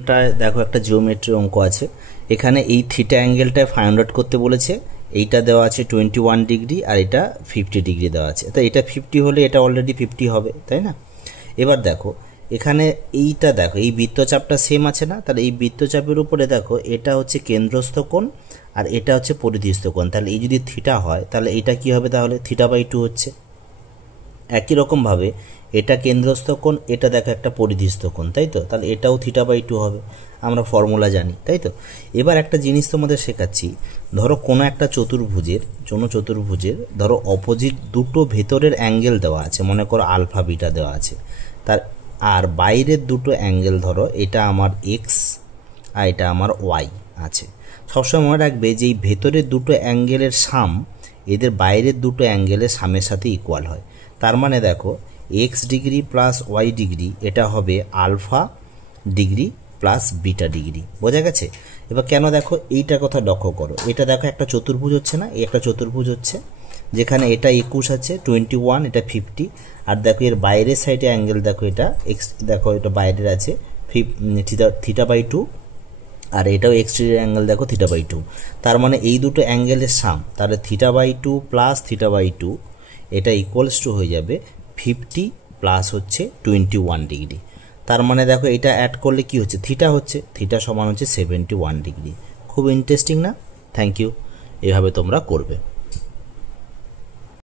এটা দেখো একটা জিওমেট্রি অঙ্ক আছে। এখানে এই থিটা অ্যাঙ্গেলটা ফাইন্ড আউট করতে বলেছে। এইটা দেওয়া আছে 21 ডিগ্রি আর এটা 50 ডিগ্রি দেওয়া আছে। তো এটা 50 হলে এটা অলরেডি 50 হবে, তাই না? এবার দেখো এখানে এইটা দেখো, এই বৃত্তচাপটা সেম আছে না? তাহলে এই বৃত্তচাপের উপরে দেখো এটা হচ্ছে কেন্দ্রস্থ কোণ আর এটা হচ্ছে পরিধিস্থ কোণ। তাহলে এই যদি থিটা হয় তাহলে এটা কি হবে? তাহলে θ/2 হচ্ছে। একই রকমভাবে এটা কেন্দ্রস্থ কোণ, এটা দেখো একটা পরিধিস্থ কোণ, তাই তো? তাহলে এটাও θ/2 হবে, আমরা ফর্মুলা জানি, তাই তো? এবার একটা জিনিস তোমাদের শেখাচ্ছি। ধরো কোনো একটা চতুর্ভুজের ধরো অপোজিট দুটো ভেতরের অ্যাঙ্গেল দেওয়া আছে, মনে করো আলফা বিটা দেওয়া আছে। তার আর বাইরের দুটো অ্যাঙ্গেল ধরো এটা আমার এক্স আর এটা আমার ওয়াই আছে। সবসময় মনে রাখবে যে এই ভেতরের দুটো অ্যাঙ্গেলের সাম এদের বাইরের দুটো অ্যাঙ্গেলের সামের সাথে ইকুয়াল হয়। তার মানে দেখো x degree plus y degree এটা হবে alpha degree plus beta degree. বোঝা গেছে? এবার কেন দেখো এইটার কথা লক্ষ্য করো। এটা দেখো একটা চতুর্ভুজ হচ্ছে না? এই একটা চতুর্ভুজ হচ্ছে যেখানে এটা 21 আছে, 21, এটা 50। আর দেখো এর বাইরের সাইডে অ্যাঙ্গেল দেখো এটা এক্স, দেখো এটা বাইরের আছে θ/2 আর এটাও এক্সটেরিয়র অ্যাঙ্গেল দেখো θ/2। তার মানে এই দুটো অ্যাঙ্গেলের সাম, তাহলে θ/2 প্লাস θ/2 এটা ইকুয়ালস টু হয়ে যাবে 50 প্লাস হচ্ছে 21 ডিগ্রি। তার মানে দেখো এটা অ্যাড করলে কি হচ্ছে? থিটা হচ্ছে, থিটা সমান হচ্ছে 71 ডিগ্রি। খুব ইন্টারেস্টিং না? Thank you. এভাবে তোমরা করবে।